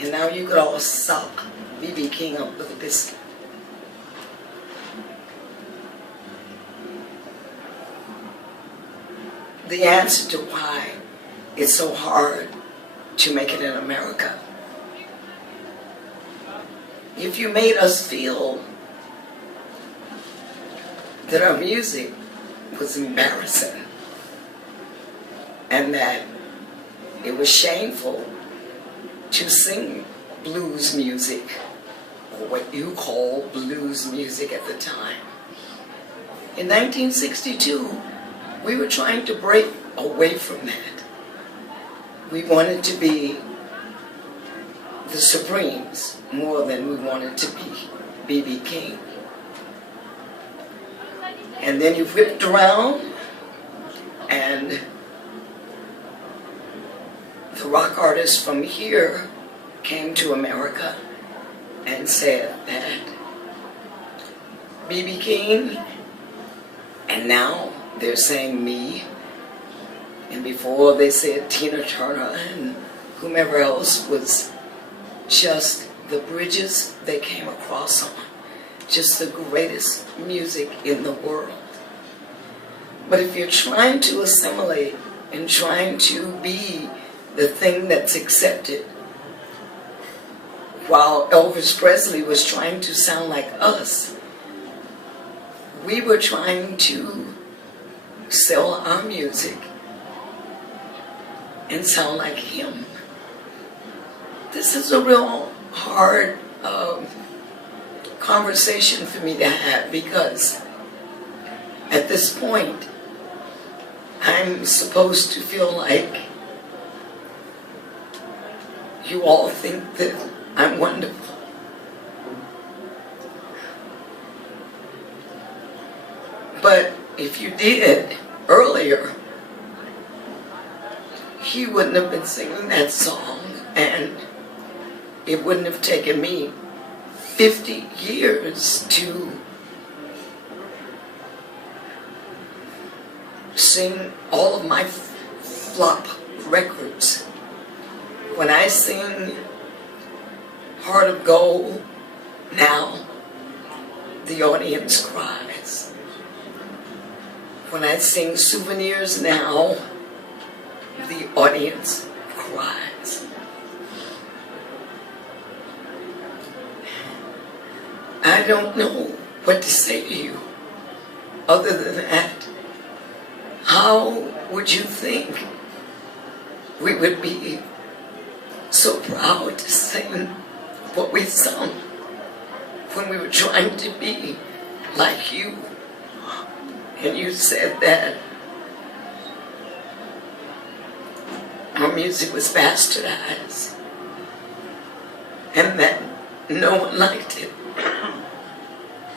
And now you could all stop B.B. King up with a biscuit. The answer to why it's so hard to make it in America. If you made us feel that our music was embarrassing and that it was shameful to sing blues music, or what you call blues music at the time. In 1962, we were trying to break away from that. We wanted to be the Supremes more than we wanted to be B.B. King. And then you whipped around and the rock artists from here came to America and said that B.B. King, and now they're saying me, and before they said Tina Turner and whomever else, was just the bridges they came across on, just the greatest music in the world. But if you're trying to assimilate and trying to be the thing that's accepted, while Elvis Presley was trying to sound like us, we were trying to sell our music and sound like him. This is a real hard conversation for me to have, because at this point I'm supposed to feel like you all think that I'm wonderful. But if you did earlier, he wouldn't have been singing that song, and it wouldn't have taken me 50 years to sing all of my flop records. When I sing Heart of Gold now, the audience cries. When I sing Souvenirs now, the audience cries. I don't know what to say to you other than that. How would you think we would be so proud to sing what we sung when we were trying to be like you? And you said that our music was bastardized and that no one liked it.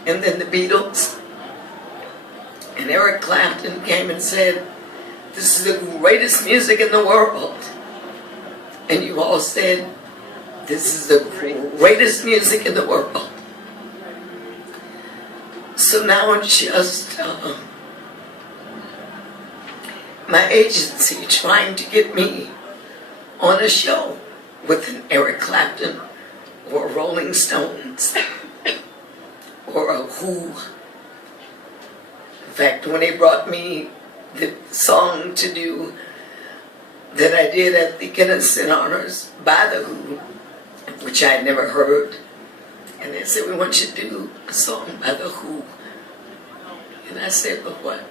And then the Beatles and Eric Clapton came and said, this is the greatest music in the world. And you all said, this is the greatest music in the world. So now it's just my agency trying to get me on a show with an Eric Clapton or Rolling Stones or a Who. In fact, when they brought me the song to do that I did at the Guinness and Honors by the Who, which I had never heard, and they said, we want you to do a song by the Who. And I said, but what?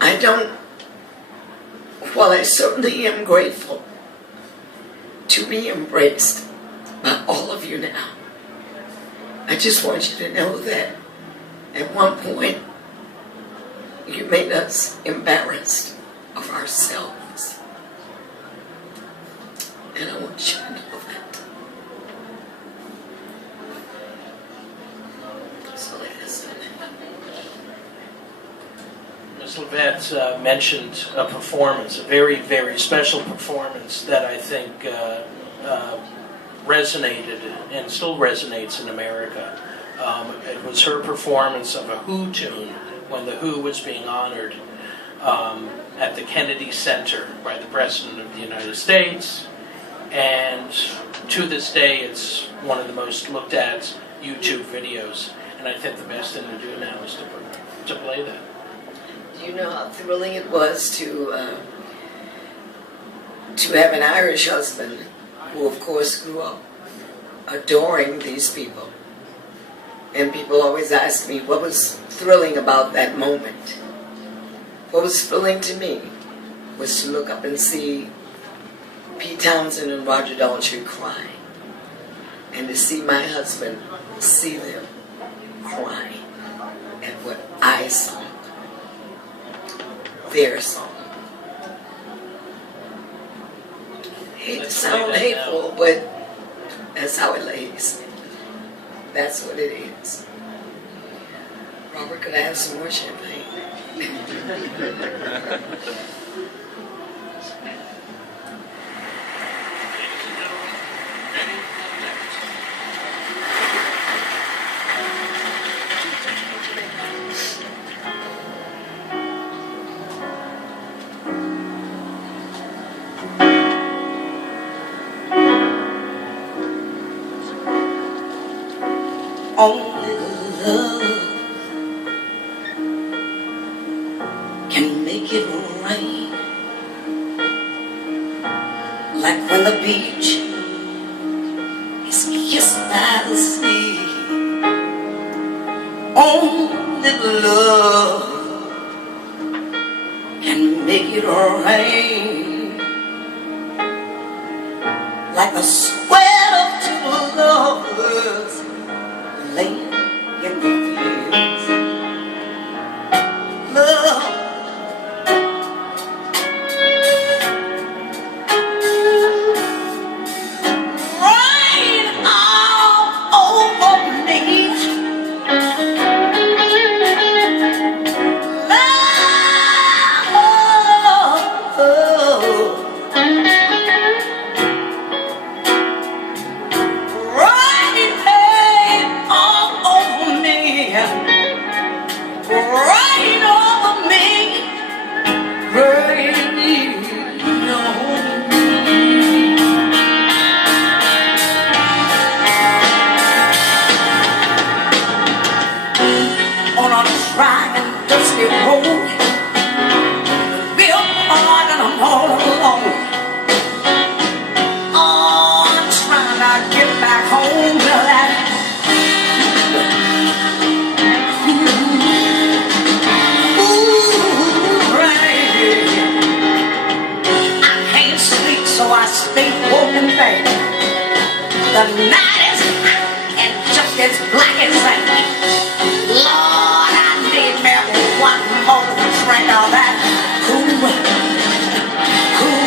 I don't, while I certainly am grateful to be embraced by all of you now, I just want you to know that at one point you made us embarrassed of ourselves. And I want you to know that. So Ms. LaVette mentioned a performance, a very, very special performance that I think resonated and still resonates in America. It was her performance of a Who tune when the Who was being honored at the Kennedy Center by the President of the United States. And to this day, it's one of the most looked at YouTube videos. And I think the best thing to do now is to play that. Do you know how thrilling it was to have an Irish husband who, of course, grew up adoring these people? And people always ask me, what was thrilling about that moment? What was thrilling to me was to look up and see Pete Townsend and Roger Daltrey crying, and to see my husband see them crying at what I sung, their song. Hate to sound hateful, but that's how it lays. That's what it is. Robert, could I have some more champagne? Only love can make it rain, like when the beach is kissed by the sea. Only love can make it rain, like the sweat of two lovers laying in the fields. Love, rain all over me. The night is hot and just as black as rain. Lord, I need me one more drink of that cool, cool.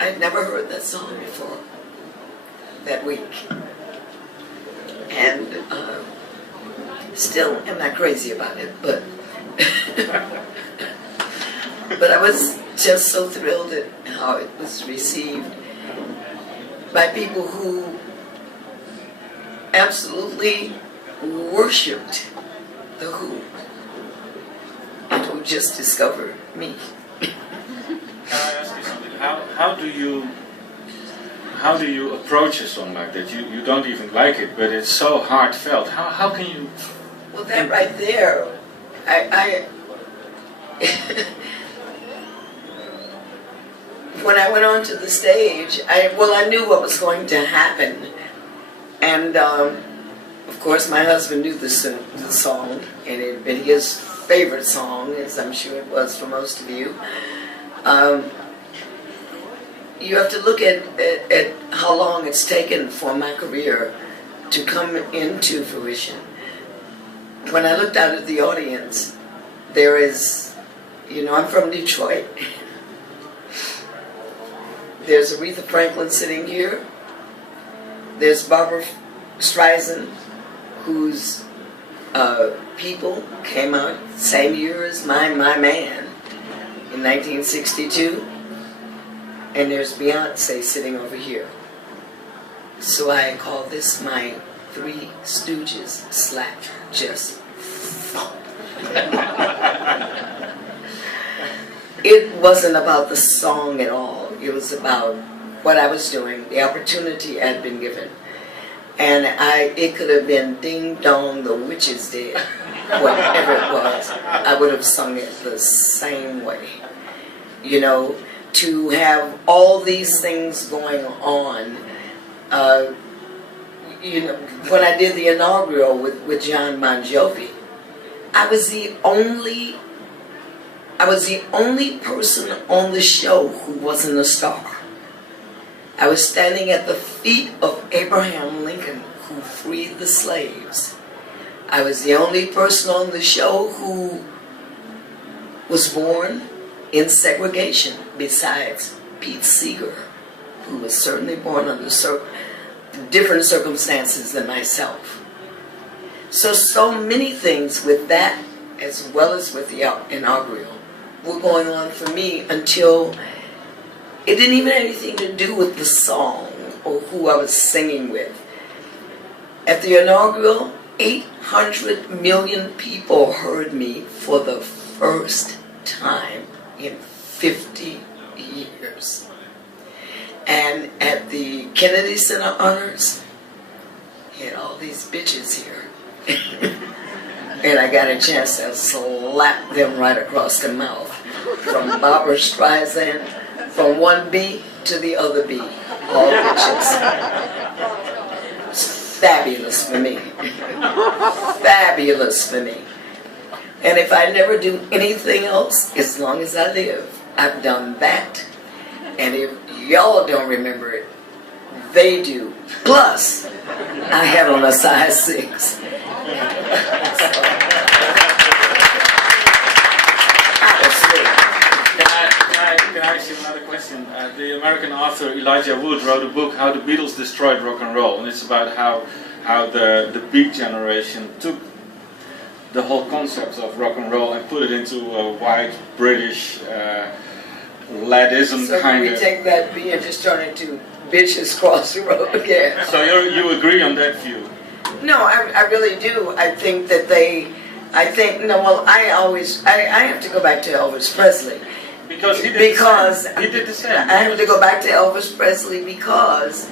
I'd never heard that song before that week, and still am not crazy about it, but But I was just so thrilled at how it was received by people who absolutely worshipped the Who and who just discovered me. Can I ask you something? How do you approach a song like that? You don't even like it, but it's so heartfelt. How can you? Well, that right there, I when I went onto the stage, I knew what was going to happen, and of course my husband knew the song, and it had been his favorite song, as I'm sure it was for most of you. You have to look at how long it's taken for my career to come into fruition. When I looked out at the audience, there is, I'm from Detroit. There's Aretha Franklin sitting here. There's Barbara Streisand, whose people came out same year as my man in 1962. And there's Beyonce sitting over here. So I call this my Three Stooges slap just thump. It wasn't about the song at all. It was about what I was doing, the opportunity I'd been given. And it could have been Ding Dong, the Witch is Dead, whatever it was. I would have sung it the same way. To have all these things going on. When I did the inaugural with John Bon Jovi, I was the only person on the show who wasn't a star. I was standing at the feet of Abraham Lincoln, who freed the slaves. I was the only person on the show who was born in segregation, besides Pete Seeger, who was certainly born under different circumstances than myself. So many things with that, as well as with the inaugural, were going on for me until it didn't even have anything to do with the song or who I was singing with. At the inaugural, 800 million people heard me for the first time in 50 years. And at the Kennedy Center Honors, he had all these bitches here. And I got a chance to slap them right across the mouth. From Barbara Streisand, from one B to the other B. All bitches. It's fabulous for me. Fabulous for me. And if I never do anything else, as long as I live, I've done that. And if y'all don't remember it, they do. Plus, I had on a size 6. Can I ask you another question? The American author Elijah Wood wrote a book, How the Beatles Destroyed Rock and Roll, and it's about how the Beat generation took the whole concept of rock and roll and put it into a white British ladism kind of. So we take that B and just turn it to bitches cross the road again. So you agree on that view? No, I really do. I think that I have to go back to Elvis Presley. Because he did the same. I have to go back to Elvis Presley because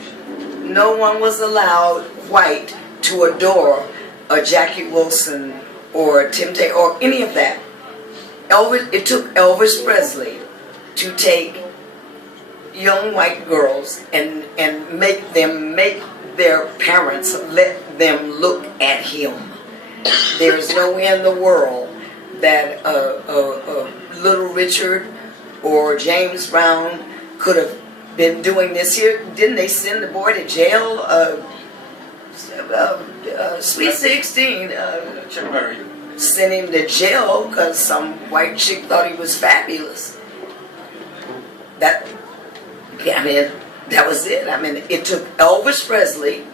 no one was allowed white to adore a Jackie Wilson or Tim Taylor or any of that. It took Elvis Presley to take young white girls and make their parents let them look at him. There's no way in the world that Little Richard or James Brown could have been doing this here. Didn't they send the boy to jail? Sweet 16 sent him to jail because some white chick thought he was fabulous. That was it. It took Elvis Presley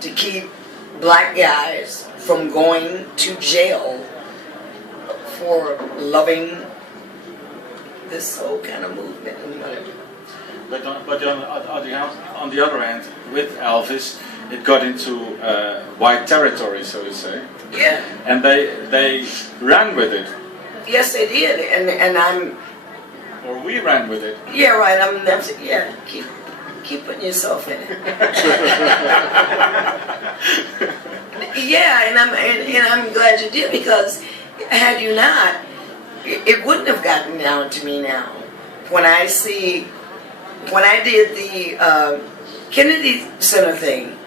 to keep black guys from going to jail for loving this whole kind of movement and whatever. But on the other hand, with Elvis, it got into white territory, so to say. Yeah. And they ran with it. Yes, they did, and I'm. Or we ran with it. Yeah, right. Yeah. Keep putting yourself in it. Yeah, and I'm glad you did, because had you not, it wouldn't have gotten down to me now. When I did the Kennedy Center thing,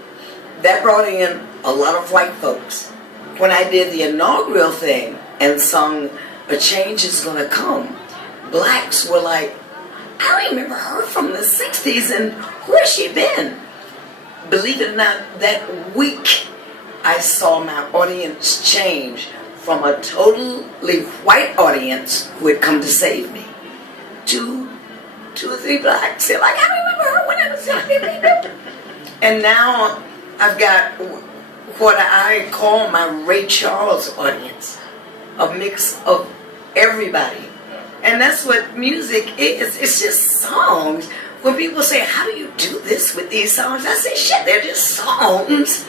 that brought in a lot of white folks. When I did the inaugural thing and sung "A Change Is Gonna Come," blacks were like, I remember her from the 60s, and where's she been? Believe it or not, that week I saw my audience change from a totally white audience who had come to save me to 2 or 3 blacks. They're like, I remember her when I was young. And now I've got what I call my Ray Charles audience, a mix of everybody. And that's what music is. It's just songs. When people say, how do you do this with these songs? I say, shit, they're just songs.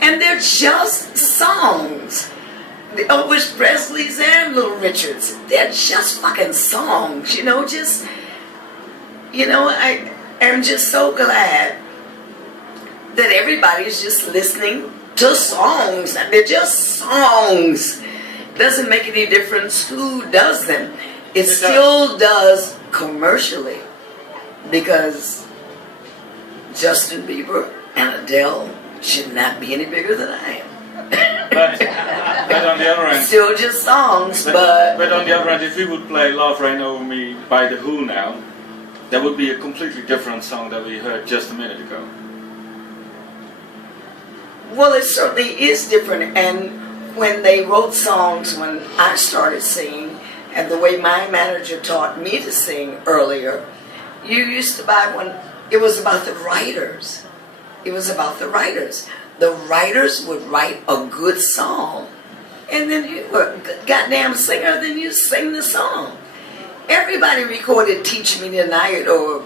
And they're just songs. The Elvis Presleys and Little Richards, they're just fucking songs, I am just so glad that everybody's just listening to songs. They're just songs. Doesn't make any difference who does them. It still does commercially, because Justin Bieber and Adele should not be any bigger than I am. But on the other hand, still just songs, but on the other hand, if we would play "Love Reign Over Me" by The Who now, that would be a completely different song that we heard just a minute ago. Well, it certainly is different. And when they wrote songs, when I started singing, and the way my manager taught me to sing earlier, you used to buy one. It was about the writers. It was about the writers. The writers would write a good song, and then you were a goddamn singer, then you sing the song. Everybody recorded "Teach Me Tonight" or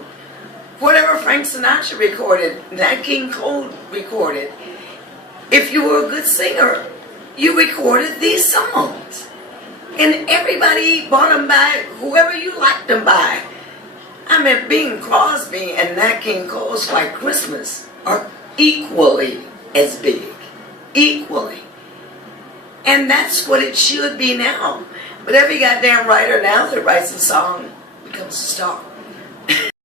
whatever Frank Sinatra recorded, Nat King Cole recorded. If you were a good singer, you recorded these songs. And everybody bought them by whoever you liked them by. I mean, Bing Crosby and Nat King Cole's White Christmas are equally as big. Equally. And that's what it should be now. But every goddamn writer now that writes a song becomes a star.